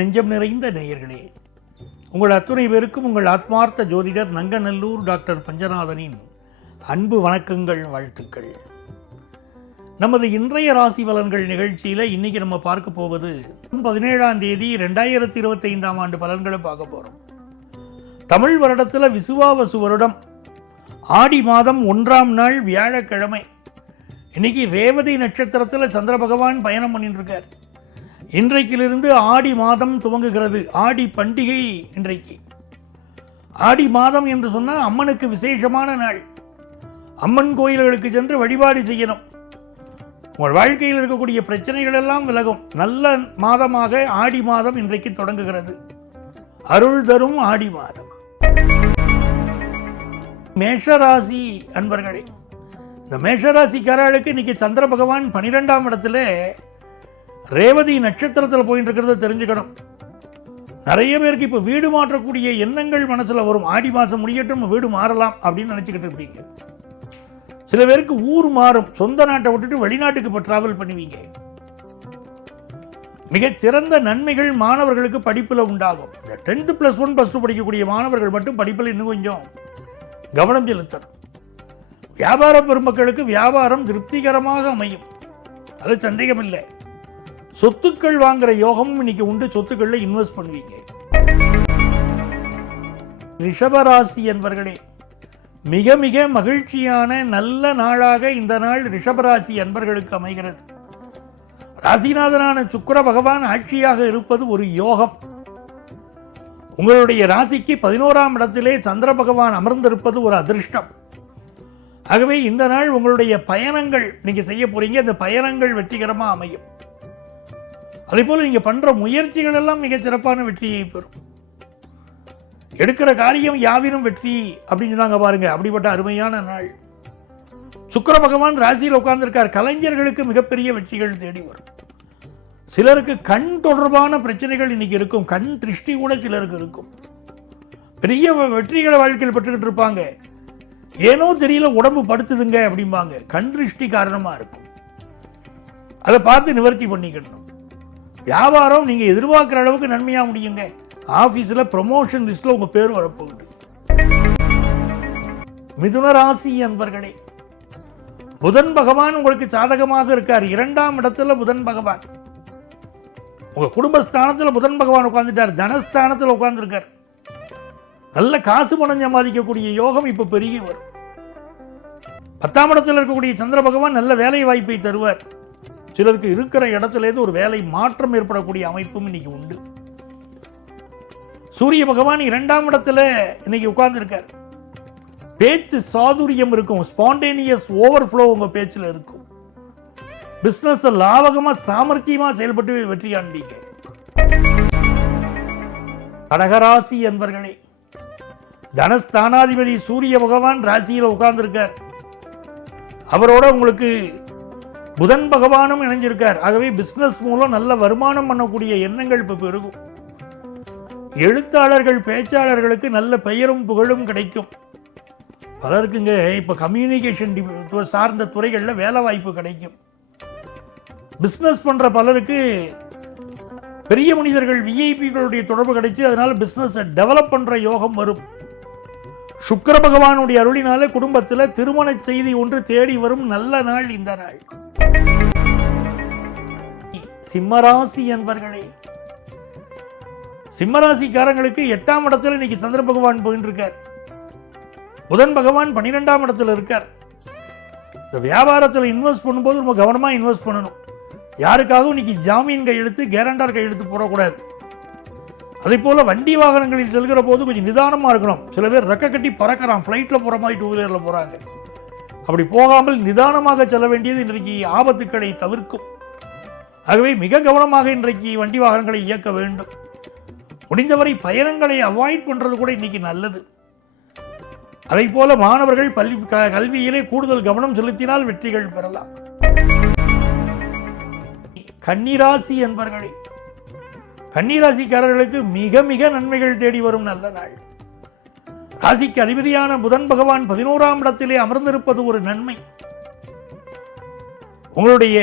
நெஞ்சம் நிறைந்த நேயர்களே, உங்கள் அத்துணை பேருக்கும் உங்கள் ஆத்மார்த்த ஜோதிடர் நங்கநல்லூர் டாக்டர் பஞ்சநாதனின் அன்பு வணக்கங்கள், வாழ்த்துக்கள். நமது இன்றைய ராசி பலன்கள் நிகழ்ச்சியில் இன்றைக்கி நம்ம பார்க்க போவது 17ஆம் தேதி 2025ஆம் ஆண்டு பலன்களை பார்க்க போகிறோம். தமிழ் வருடத்தில் விசுவாவசு வருடம் ஆடி மாதம் 1ஆம் நாள் வியாழக்கிழமை. இன்னைக்கு ரேவதி நட்சத்திரத்தில் சந்திர பகவான் பயணம் பண்ணிட்டு இருக்கார். இன்றைக்கிலிருந்து ஆடி மாதம் துவங்குகிறது. ஆடி பண்டிகை இன்றைக்கு. ஆடி மாதம் என்று சொன்னால் அம்மனுக்கு விசேஷமான நாள். அம்மன் கோயில்களுக்கு சென்று வழிபாடு செய்யணும். உங்கள் வாழ்க்கையில் இருக்கக்கூடிய பிரச்சனைகள் எல்லாம் விலகும். நல்ல மாதமாக ஆடி மாதம் இன்றைக்கு தொடங்குகிறது. அருள் தரும் ஆடி மாதம். மேஷராசி அன்பர்களே, இந்த மேஷராசிக்காரர்களுக்கு இன்னைக்கு சந்திர பகவான் 12ஆம் இடத்துல ரேவதி நட்சத்திரத்தில் போயிட்டு இருக்கிறத தெரிஞ்சுக்கணும். நிறைய பேருக்கு இப்போ வீடு மாற்றக்கூடிய எண்ணங்கள் மனசில் வரும். ஆடி மாதம் முடியட்டும், வீடு மாறலாம் அப்படின்னு நினச்சிக்கிட்டு இருப்பீங்க. சில பேருக்கு ஊர் மாறும். சொந்த நாட்டை விட்டுட்டு வெளிநாட்டுக்கு இப்போ டிராவல் பண்ணுவீங்க. மிகச்சிறந்த நன்மைகள் மாணவர்களுக்கு படிப்பில் உண்டாகும். இந்த 10th +1 +2 படிக்கக்கூடிய மாணவர்கள் மட்டும் படிப்பில் இன்னும் கொஞ்சம் கவனம் செலுத்தணும். வியாபார பெருமக்களுக்கு வியாபாரம் திருப்திகரமாக அமையும், அது சந்தேகம் இல்லை. சொத்துக்கள் வாங்குற யோகம் இன்னைக்கு உண்டு. சொத்துக்களில் இன்வெஸ்ட் பண்ணுவீங்க. ரிஷபராசி என்பர்களே, மிக மிக மகிழ்ச்சியான நல்ல நாளாக இந்த நாள் ரிஷபராசி அன்பர்களுக்கு அமைகிறது. ராசிநாதனான சுக்கிர பகவான் ஆட்சியாக இருப்பது ஒரு யோகம். உங்களுடைய ராசிக்கு 11ஆம் இடத்திலே சந்திர பகவான் அமர்ந்திருப்பது ஒரு அதிர்ஷ்டம். ஆகவே இந்த நாள் உங்களுடைய பயணங்கள் நீங்கள் செய்ய போறீங்க. அந்த பயணங்கள் வெற்றிகரமாக அமையும். அதே போல் நீங்கள் பண்ணுற முயற்சிகள் எல்லாம் மிகச் சிறப்பான வெற்றியை பெறும். எடுக்கிற காரியம் யாவினும் வெற்றி அப்படின்னு சொன்னாங்க பாருங்க. அப்படிப்பட்ட அருமையான நாள். சுக்கிர பகவான் ராசியில் உட்கார்ந்திருக்கார். கலைஞர்களுக்கு மிகப்பெரிய வெற்றிகள் தேடி வரும். சிலருக்கு கண் தொடர்பான பிரச்சனைகள் இன்னைக்கு இருக்கும். கண் திருஷ்டி கூட சிலருக்கு இருக்கும். பெரிய வெற்றிகளை வாழ்க்கையில் பெற்றுக்கிட்டு இருப்பாங்க. ஏனோ தெரியல உடம்பு படுத்துதுங்க அப்படிம்பாங்க. கண் திருஷ்டி காரணமாக இருக்கும். அதை பார்த்து நிவர்த்தி பண்ணிக்கணும். வியாபாரம் நீங்கள் எதிர்பார்க்குற அளவுக்கு நன்மையாக முடியுங்க. ஆஃபீஸில் ப்ரமோஷன் லிஸ்ட்டில் உங்கள் பேர் வரப்போகுது. மிதுன ராசி அன்பர்களே, புதன் பகவான் உங்களுக்கு சாதகமாக இருக்கார். 2ஆம் இடத்துல புதன் பகவான். உங்கள் குடும்பஸ்தானத்தில் புதன் பகவான் உட்கார்ந்துட்டார். தனஸ்தானத்தில் உட்கார்ந்துருக்கார். நல்ல காசு பணம் சம்பாதிக்கக்கூடிய யோகம் இப்போ பெருகி வரும். 10ஆம் இடத்தில் இருக்கக்கூடிய சந்திர பகவான் நல்ல வேலை வாய்ப்பை தருவார். சிலருக்கு இருக்கிற இடத்துலேருந்து ஒரு வேலை மாற்றம் ஏற்படக்கூடிய அமைப்பும் இன்னைக்கு உண்டு. சூரிய பகவான் 2ஆம் இடத்துல இன்னைக்கு உட்கார்ந்துருக்கார். பேச்சு சாதுரியம் இருக்கும். ஸ்பான்டேனியஸ் ஓவர்ஃப்ளோ உங்கள் பேச்சில் இருக்கும். பிஸ்னஸ் லாபகமாக சாமர்த்தியமாக செயல்பட்டு வெற்றி காண்பீங்க. கடகராசி என்பர்களே, தனஸ்தானாதிபதி சூரிய பகவான் ராசியில் உட்கார்ந்திருக்கார். அவரோட உங்களுக்கு புதன் பகவானும் இணைஞ்சிருக்கார். ஆகவே பிஸ்னஸ் மூலம் நல்ல வருமானம் பண்ணக்கூடிய எண்ணங்கள் இப்போ பெருகும். எழுத்தாளர்கள் பேச்சாளர்களுக்கு நல்ல பெயரும் புகழும் கிடைக்கும். பலருக்குங்க இப்போ கம்யூனிகேஷன் சார்ந்த துறைகளில் வேலை வாய்ப்பு கிடைக்கும். பிஸ்னஸ் பண்ணுற பலருக்கு பெரிய மனிதர்கள் விஐபிகளுடைய தொடர்பு கிடைச்சி அதனால் பிஸ்னஸை டெவலப் பண்ணுற யோகம் வரும். சுக்கிர பகவானுடைய அருளினாலே குடும்பத்தில் திருமண செய்தி ஒன்று தேடி வரும் நல்ல நாள் இந்த நாள். சிம்மராசி என்பர்களே, சிம்மராசிக்காரங்களுக்கு 8ஆம் இடத்துல இன்னைக்கு சந்திர பகவான் போயிட்டு இருக்கார். புதன் பகவான் 12ஆம் இடத்துல இருக்கார். இந்த வியாபாரத்தில் இன்வெஸ்ட் பண்ணும்போது ரொம்ப கவனமாக இன்வெஸ்ட் பண்ணணும். யாருக்காகவும் இன்னைக்கு ஜாமீன் கையெழுத்து, கேரண்டார் கையெழுத்து போடக்கூடாது. அதே போல் வண்டி வாகனங்களில் செல்கிற போது கொஞ்சம் நிதானமாக இருக்கணும். சில பேர் ரெக்க கட்டி பறக்கிறான். ஃப்ளைட்டில் போகிற மாதிரி 2 வீலரில் போகிறாங்க. அப்படி போகாமல் நிதானமாக செல்ல வேண்டியது இன்றைக்கு ஆபத்துக்களை தவிர்க்கும். ஆகவே மிக கவனமாக இன்றைக்கு வண்டி வாகனங்களை இயக்க வேண்டும். முடிந்தவரை பயணங்களை அவாய்ட் பண்ணுறது கூட இன்னைக்கு நல்லது. அதை போல மாணவர்கள் கல்வியிலே கூடுதல் கவனம் செலுத்தினால் வெற்றிகள் பெறலாம். கன்னிராசி என்பர்களே, கன்னிராசிக்காரர்களுக்கு மிக மிக நன்மைகள் தேடி வரும் நல்ல நாள். ராசிக்கு அதிபதியான புதன் பகவான் 11ஆம் இடத்திலே அமர்ந்திருப்பது ஒரு நன்மை. உங்களுடைய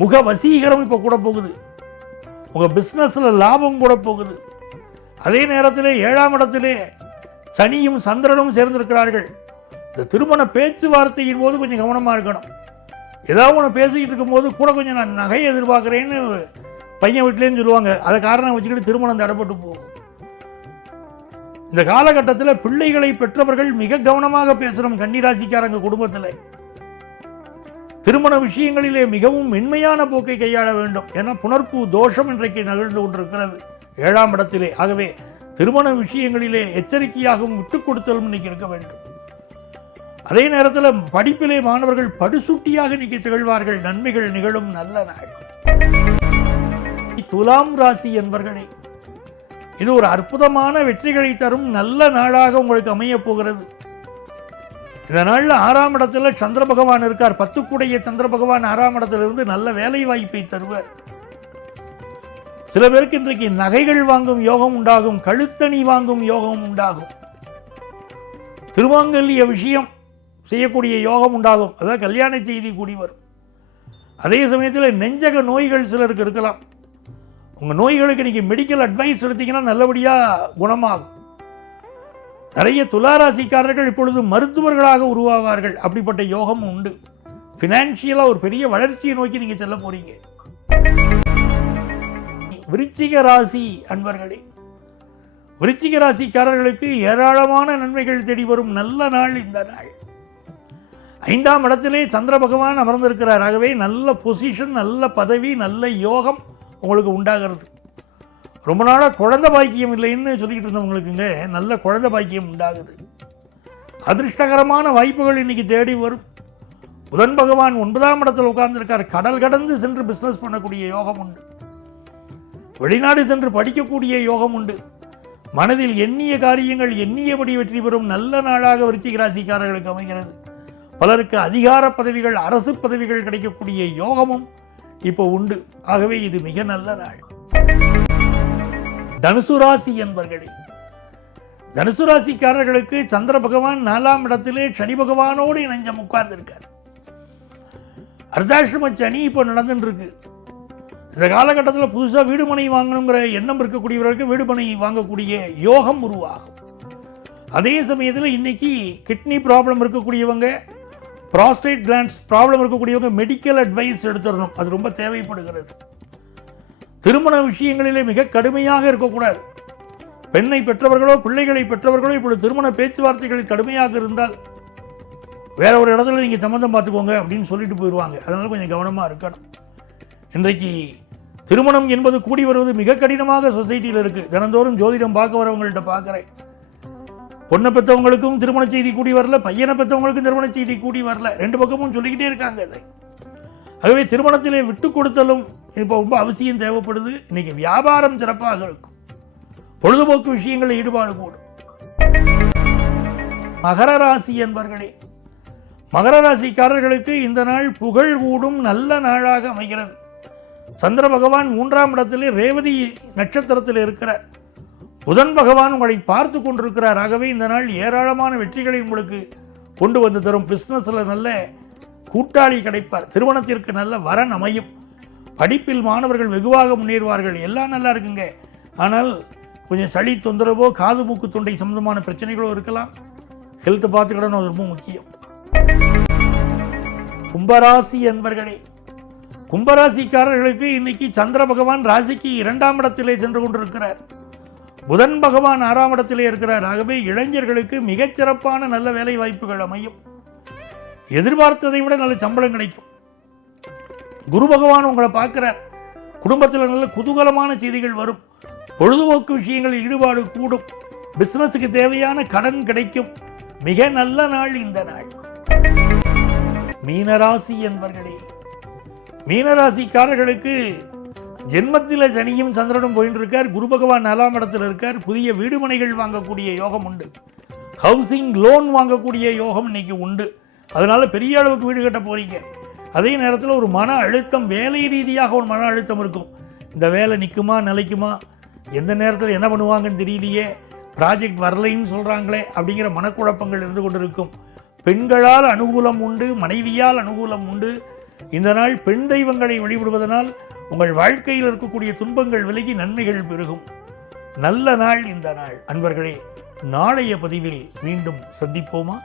முக வசீகரம் இப்போ கூட போகுது. உங்கள் பிஸ்னஸில் லாபம் கூட போகுது. அதே நேரத்தில் 7ஆம் இடத்திலே சனியும் சந்திரனும் சேர்ந்திருக்கிறார்கள். இந்த திருமண பேச்சுவார்த்தையின் போது கொஞ்சம் கவனமாக இருக்கணும். ஏதாவது ஒன்று பேசிக்கிட்டு இருக்கும்போது கூட கொஞ்சம் நான் நகையை எதிர்பார்க்குறேன்னு பையன் வீட்டிலேன்னு சொல்லுவாங்க. அதை காரணம் வச்சுக்கிட்டு திருமணம் தடைப்பட்டு போகும். இந்த காலகட்டத்தில் பிள்ளைகளை பெற்றவர்கள் மிக கவனமாக பேசணும். கன்னிராசிக்காரங்க குடும்பத்தில் திருமண விஷயங்களிலே மிகவும் மென்மையான போக்கை கையாள வேண்டும். ஏன்னா புணர்ப்பு தோஷம் இன்றைக்கு நிகழ்ந்து கொண்டிருக்கிறது 7ஆம் இடத்திலே. ஆகவே திருமண விஷயங்களிலே எச்சரிக்கையாகவும் விட்டுக் கொடுத்தலும் இன்னைக்கு இருக்க வேண்டும். அதே நேரத்தில் படிப்பிலே மாணவர்கள் படுசுட்டியாக இன்னைக்கு திகழ்வார்கள். நன்மைகள் நிகழும் நல்ல நாள். துலாம் ராசி என்பர்களே, இது ஒரு அற்புதமான வெற்றிகளை தரும் நல்ல நாளாக உங்களுக்கு அமைய போகிறது. இந்த நாளில் 6ஆம் இடத்துல சந்திர பகவான் இருக்கார். 10 சந்திர பகவான் 6ஆம் இடத்திலிருந்து நல்ல வேலை வாய்ப்பை தருவார். சில பேருக்கு இன்றைக்கு நகைகள் வாங்கும் யோகம் உண்டாகும். கழுத்தணி வாங்கும் யோகம் உண்டாகும். திருமாங்கல்ய விஷயம் செய்யக்கூடிய யோகம் உண்டாகும். அதாவது கல்யாண செய்தி கூடி வரும். அதே சமயத்தில் நெஞ்சக நோய்கள் சிலருக்கு இருக்கலாம். உங்கள் நோய்களுக்கு இன்றைக்கி மெடிக்கல் அட்வைஸ் எடுத்தீங்கன்னா நல்லபடியாக குணமாகும். நிறைய துளாராசிக்காரர்கள் இப்பொழுது மருத்துவர்களாக உருவாவார்கள். அப்படிப்பட்ட யோகம் உண்டு. ஃபினான்ஷியலாக ஒரு பெரிய வளர்ச்சியை நோக்கி நீங்கள் செல்ல போகிறீங்க. விருச்சிக ராசி அன்பர்களே, விருச்சிக ராசிக்காரர்களுக்கு ஏராளமான நன்மைகள் தேடி வரும் நல்ல நாள் இந்த நாள். 5ஆம் இடத்திலே சந்திர பகவான் அமர்ந்திருக்கிறார். ஆகவே நல்ல பொசிஷன், நல்ல பதவி, நல்ல யோகம் உங்களுக்கு உண்டாகிறது. ரொம்ப நாளாக குழந்தை பாக்கியம் இல்லைன்னு சொல்லிக்கிட்டு இருந்தவங்களுக்குங்க நல்ல குழந்தை பாக்கியம் உண்டாகுது. அதிர்ஷ்டகரமான வாய்ப்புகள் இன்னைக்கு தேடி வரும். புதன் பகவான் 9ஆம் இடத்தில் உட்கார்ந்துருக்கார். கடல் கடந்து சென்று பிஸ்னஸ் பண்ணக்கூடிய யோகம் உண்டு. வெளிநாடு சென்று படிக்கக்கூடிய யோகம் உண்டு. மனதில் எண்ணிய காரியங்கள் எண்ணியபடி வெற்றி பெறும் நல்ல நாளாக விருச்சிக ராசிக்காரர்களுக்கு அமைகிறது. பலருக்கு அதிகார பதவிகள், அரசு பதவிகள் கிடைக்கக்கூடிய யோகமும் இப்போ உண்டு. ஆகவே இது மிக நல்ல நாள். தனுசு ராசி என்பர்களே, தனுசு ராசிக்காரர்களுக்கு சந்திர பகவான் 4ஆம் இடத்திலே சனி பகவானோடு இணைஞ்சம் உட்கார்ந்திருக்கார். அர்த்தாசிரம சனி இப்போ நடந்துட்டு இருக்கு. இந்த காலகட்டத்தில் புதுசாக வீடு மனை வாங்கணுங்கிற எண்ணம் இருக்கக்கூடியவர்களுக்கு வீடு மனை வாங்கக்கூடிய யோகம் உருவாகும். அதே சமயத்தில் இன்னைக்கு கிட்னி ப்ராப்ளம் இருக்கக்கூடியவங்க, ப்ராஸ்டேட் கிளாண்ட்ஸ் ப்ராப்ளம் இருக்கக்கூடியவங்க மெடிக்கல் அட்வைஸ் எடுத்துடணும். அது ரொம்ப தேவைப்படுகிறது. திருமண விஷயங்களிலே மிக கடுமையாக இருக்கக்கூடாது. பெண்ணை பெற்றவர்களோ பிள்ளைகளை பெற்றவர்களோ இப்பொழுது திருமண பேச்சுவார்த்தைகளில் கடுமையாக இருந்தால் வேற ஒரு இடத்துல நீங்கள் சம்மந்தம் பார்த்துக்கோங்க அப்படின்னு சொல்லிட்டு போயிடுவாங்க. அதனால் கொஞ்சம் கவனமாக இருக்கணும். இன்றைக்கு திருமணம் என்பது கூடி வருவது மிக கடினமாக சொசைட்டியில் இருக்குது. தினந்தோறும் ஜோதிடம் பார்க்க வரவங்கள்ட்ட பார்க்குறேன். பொண்ணை பெற்றவங்களுக்கும் திருமண செய்தி கூடி வரல, பையனை பெற்றவங்களுக்கும் திருமண செய்தி கூடி வரல. 2 பக்கமும் சொல்லிக்கிட்டே இருக்காங்க இதை. ஆகவே திருமணத்திலே விட்டு கொடுத்தலும் இப்போ ரொம்ப அவசியம் தேவைப்படுது. இன்னைக்கு வியாபாரம் சிறப்பாக இருக்கும். பொழுதுபோக்கு விஷயங்களில் ஈடுபாடு கூடும். மகர ராசி என்பர்களே, மகர ராசிக்காரர்களுக்கு இந்த நாள் புகழ் கூடும் நல்ல நாளாக அமைகிறது. சந்திர பகவான் 3ஆம் இடத்திலே ரேவதி நட்சத்திரத்தில் இருக்கிறார். புதன் பகவான் உங்களை பார்த்து கொண்டிருக்கிறார். ஆகவே இந்த நாள் ஏராளமான வெற்றிகளை உங்களுக்கு கொண்டு வந்து தரும். பிஸ்னஸில் நல்ல கூட்டாளி கிடைப்பார். திருமணத்திற்கு நல்ல வரன் அமையும். படிப்பில் மாணவர்கள் வெகுவாக முன்னேறுவார்கள். எல்லாம் நல்லா இருக்குங்க. ஆனால் கொஞ்சம் சளி தொந்தரவோ காது மூக்கு தொண்டை சம்பந்தமான பிரச்சனைகளோ இருக்கலாம். ஹெல்த்தை பார்த்துக்கிடணும், அது ரொம்ப முக்கியம். கும்பராசி என்பர்களே, கும்பராசிக்காரர்களுக்கு இன்னைக்கு சந்திர பகவான் ராசிக்கு 2ஆம் இடத்திலே சென்று கொண்டிருக்கிறார். புதன் பகவான் 6ஆம் இடத்திலே இருக்கிறார். ஆகவே இளைஞர்களுக்கு மிகச்சிறப்பான நல்ல வேலை வாய்ப்புகள் அமையும். எதிர்பார்த்ததை விட நல்ல சம்பளம் கிடைக்கும். குரு பகவான் உங்களை பார்க்கிறார். குடும்பத்தில் நல்ல குதூகலமான செய்திகள் வரும். பொழுதுபோக்கு விஷயங்களில் ஈடுபாடு கூடும். பிசினஸுக்கு தேவையான கடன் கிடைக்கும். மிக நல்ல நாள் இந்த நாள். மீனராசி என்பர்களே, மீனராசிக்காரர்களுக்கு ஜென்மத்தில் சனியும் சந்திரனும் போயிட்டு இருக்கார். குரு பகவான் 4ஆம் இடத்தில் இருக்கார். புதிய வீடுமனைகள் வாங்கக்கூடிய யோகம் உண்டு. ஹவுசிங் லோன் வாங்கக்கூடிய யோகம் இன்னைக்கு உண்டு. அதனால பெரிய அளவுக்கு வீடு கட்ட போறீங்க. அதே நேரத்தில் ஒரு மன அழுத்தம், வேலை ரீதியாக ஒரு மன அழுத்தம் இருக்கும். இந்த வேலை நிற்குமா நிலைக்குமா, எந்த நேரத்தில் என்ன பண்ணுவாங்கன்னு தெரியலையே, ப்ராஜெக்ட் வரலைன்னு சொல்கிறாங்களே அப்படிங்கிற மனக்குழப்பங்கள் இருந்து கொண்டு இருக்கும். பெண்களால் அனுகூலம் உண்டு, மனைவியால் அனுகூலம் உண்டு. இந்த நாள் பெண் தெய்வங்களை வழிபடுவதனால் உங்கள் வாழ்க்கையில் இருக்கக்கூடிய துன்பங்கள் விலகி நன்மைகள் பெருகும். நல்ல நாள் இந்த நாள். அன்பர்களே, நாளைய பதிவில் மீண்டும் சந்திப்போமா?